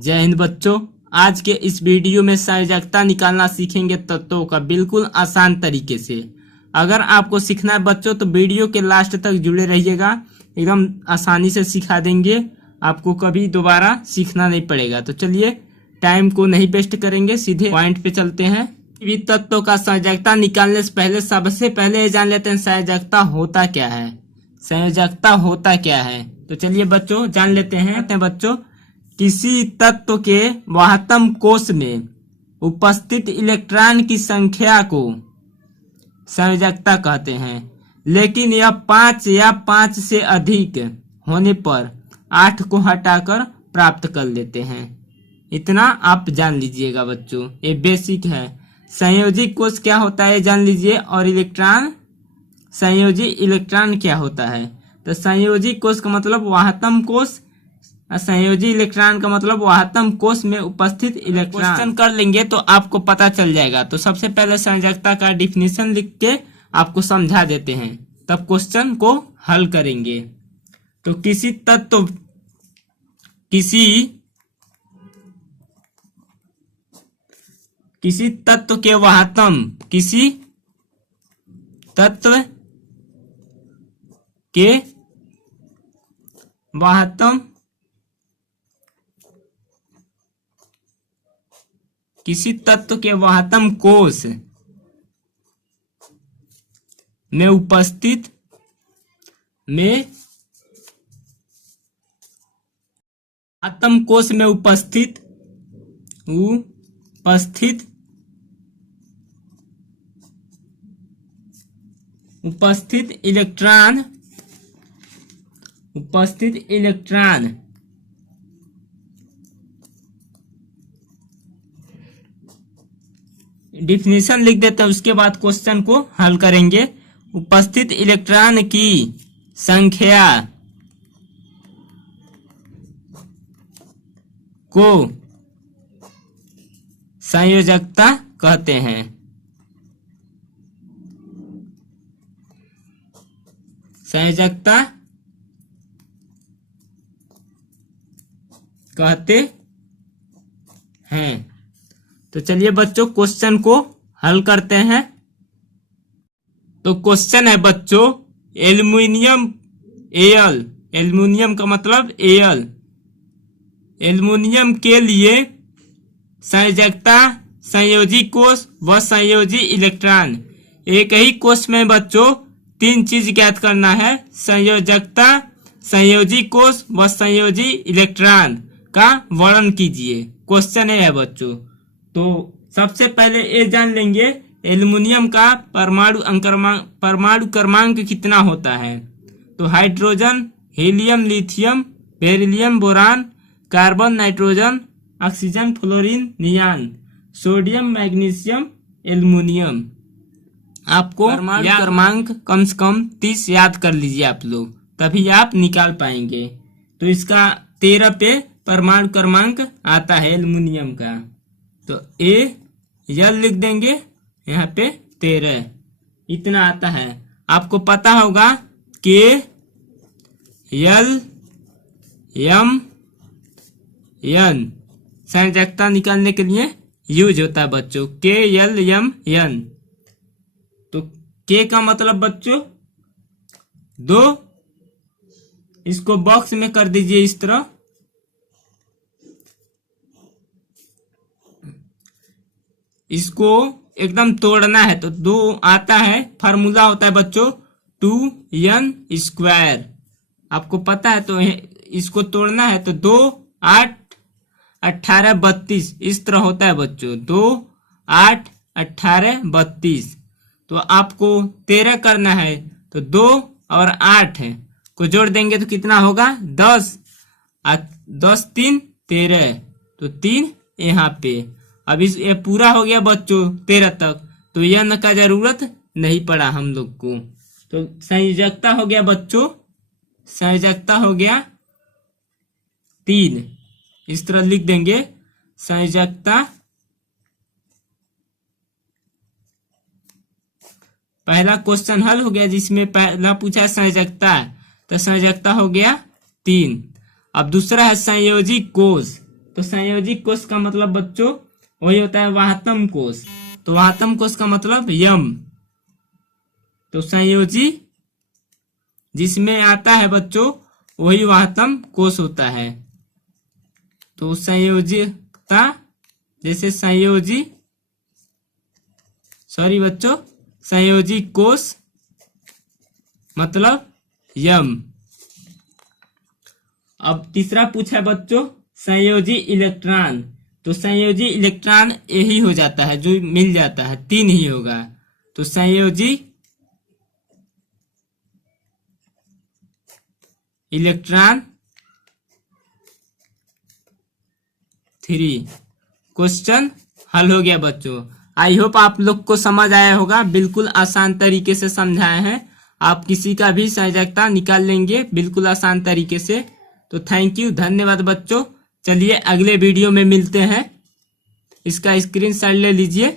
जय हिंद बच्चों। आज के इस वीडियो में संयोजकता निकालना सीखेंगे तत्वों का बिल्कुल आसान तरीके से। अगर आपको सीखना है बच्चों तो वीडियो के लास्ट तक जुड़े रहिएगा, एकदम आसानी से सिखा देंगे, आपको कभी दोबारा सीखना नहीं पड़ेगा। तो चलिए टाइम को नहीं वेस्ट करेंगे, सीधे पॉइंट पे चलते हैं। विविध तत्वों का संयोजकता निकालने से पहले सबसे पहले जान लेते हैं संयोजकता होता क्या है। संयोजकता होता क्या है तो चलिए बच्चों जान लेते हैं। बच्चों, किसी तत्व के वाहतम कोश में उपस्थित इलेक्ट्रॉन की संख्या को संयोजकता कहते हैं, लेकिन यह 5 या 5 से अधिक होने पर 8 को हटाकर प्राप्त कर लेते हैं। इतना आप जान लीजिएगा बच्चों, ये बेसिक है। संयोजी कोश क्या होता है जान लीजिए, और इलेक्ट्रॉन संयोजी इलेक्ट्रॉन क्या होता है। तो संयोजी कोश का मतलब वाहतम कोश, संयोजी इलेक्ट्रॉन का मतलब वाहतम कोश में उपस्थित इलेक्ट्रॉन। क्वेश्चन कर लेंगे तो आपको पता चल जाएगा। तो सबसे पहले संयोजकता का डिफिनीशन लिख के आपको समझा देते हैं, तब क्वेश्चन को हल करेंगे। तो किसी तत्व के वाहतम किसी तत्व के वाहतम किसी तत्व के वाहतम कोश में उपस्थित वाहतम कोश में उपस्थित इलेक्ट्रॉन डिफिनीशन लिख देते हैं, उसके बाद क्वेश्चन को हल करेंगे। उपस्थित इलेक्ट्रॉन की संख्या को संयोजकता कहते हैं। संयोजकता कहते हैं। तो चलिए बच्चों क्वेश्चन को हल करते हैं। तो क्वेश्चन है बच्चों, एल्युमिनियम Al, एल्युमिनियम का मतलब Al, एल्युमिनियम के लिए संयोजकता, संयोजी कोश व संयोजी इलेक्ट्रॉन। एक ही कोश में बच्चों 3 चीज ज्ञात करना है, संयोजकता, संयोजी कोश व संयोजी इलेक्ट्रॉन का वर्णन कीजिए। क्वेश्चन है बच्चों। तो सबसे पहले ये जान लेंगे एल्युमिनियम का परमाणु क्रमांक कितना होता है। तो hydrogen, helium, lithium, beryllium, boron, carbon, nitrogen, oxygen, fluorine, neon, sodium, magnesium, aluminium. आपको परमाणु क्रमांक कम से कम 30 याद कर लीजिए आप लोग, तभी आप निकाल पाएंगे। तो इसका 13 पे परमाणु क्रमांक आता है एल्युमिनियम का। तो Al लिख देंगे यहाँ पे 13, इतना आता है। आपको पता होगा K L M N संयोजकता निकालने के लिए यूज होता है बच्चों, K L M N। तो K का मतलब बच्चों 2, इसको बॉक्स में कर दीजिए इस तरह। इसको एकदम तोड़ना है तो 2 आता है, फार्मूला होता है बच्चों 2n²। आपको पता है, तो इसको तोड़ना है तो 2, 8, 18, 32 इस तरह होता है बच्चों, 2, 8, 18, 32। तो आपको 13 करना है तो 2 और 8 को जोड़ देंगे तो कितना होगा 10, 10 3 13, तो 3 यहाँ पे। अब ये पूरा हो गया बच्चों 13 तक, तो n का जरूरत नहीं पड़ा हम लोग को। तो संयोजकता हो गया बच्चों, संयोजकता हो गया 3, इस तरह लिख देंगे संयोजकता। पहला क्वेश्चन हल हो गया जिसमें पहला पूछा संयोजकता, तो संयोजकता हो गया 3। अब दूसरा है संयोजी कोश। तो संयोजी कोष का मतलब बच्चों वही होता है वाहतम कोष। तो वाहतम कोष का मतलब यम। तो संयोजी जिसमें आता है बच्चों वही वाहतम कोष होता है। तो संयोजकता जैसे संयोजी कोष मतलब यम। अब तीसरा पूछा है बच्चों संयोजी इलेक्ट्रॉन। तो संयोजी इलेक्ट्रॉन यही हो जाता है जो मिल जाता है, 3 ही होगा। तो संयोजी इलेक्ट्रॉन 3। क्वेश्चन हल हो गया बच्चों। आई होप आप लोग को समझ आया होगा। बिल्कुल आसान तरीके से समझाए हैं। आप किसी का भी संयोजकता निकाल लेंगे बिल्कुल आसान तरीके से। तो थैंक यू, धन्यवाद बच्चों। चलिए अगले वीडियो में मिलते हैं। इसका स्क्रीनशॉट ले लीजिए।